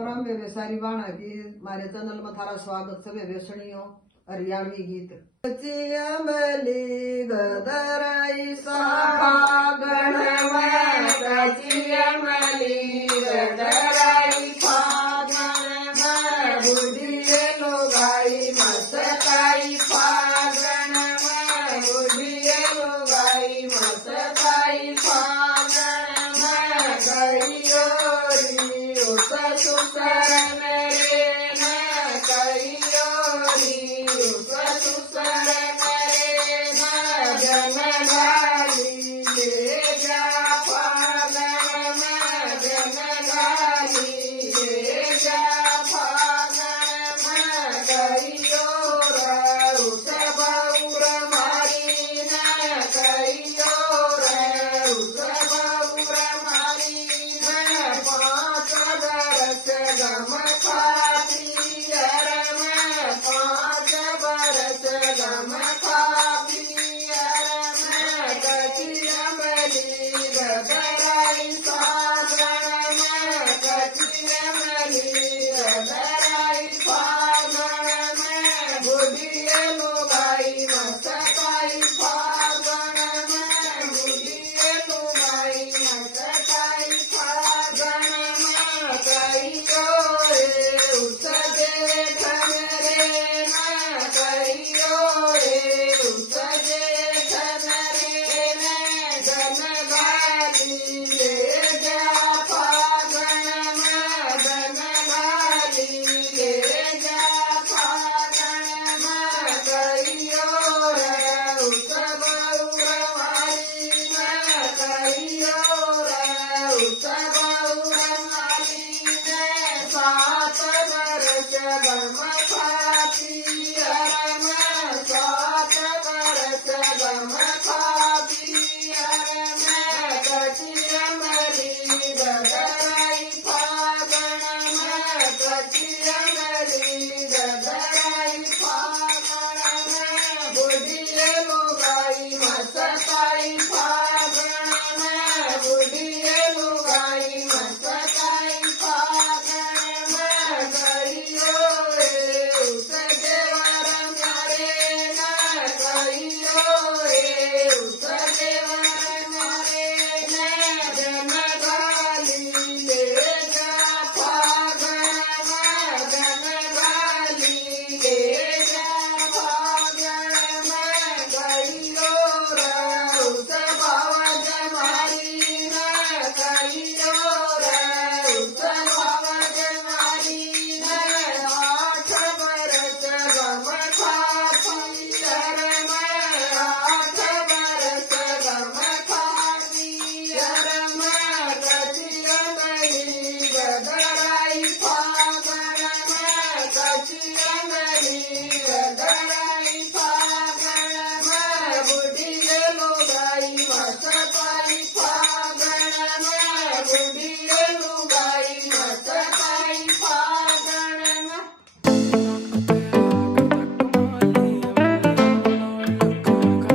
राम बेबे सारी बाणा की मारे चैनल में थारा स्वागत है बेसणियों हरियाणवी गीत अमली गदराई फागण में अमली गदराई फागण में बुढ़िए लोगाई मस्ताई फागण में बुढ़िए लोगाई मस्ताई फागण में कहियो री उस सुसर मेरे न कहियो री उस सुसर मेरे न जन गाली ले जा फागण में जन गाली ले जा फागण में कहियो रे उस बौर मारी न कहियो रे उस बौर मारी न पाँच बरस गम खाती अर में पाँच बरस गम खाती अर में कची अमली गदराई फागण में कची अमली गदराई फागण में बुढ़िए लोगाई मस्ताई फागण में बुढ़िए लोगाई मस्ताई फागण में कहियो रे उस जेठ मेरे न कहियो रे उस जेठ मेरे न जन गाली ले जा फागण में जन गाली ले जा फागण में कहियो रे उस बौर मारी न कहियो रे उस बौर मारी न सात बरस गम खाती अर में सात बरस गम खाती अर में कची अमली गदराई फागण में कची अमली गदराई फागण में बुढ़िए लोगाई मस्ताई फागण में बुढ़िए लोगाई मस्ताई फागण में कहियो रे उस देवर मारे न कहियो रे उस देवर मारे न जन गाली ले जा फागण में जन गाली ले जा फागण में कहियो रे उस भवज मारी न कहियो रे उस भवज मारी न आठ बरस गम खाती अर में आठ बरस गम खाती अर में कची अमली गदराई फागण में कची अमली गदराई फागण में बुढ़िए लोगाई मस्ताई फागण में बुढ़िए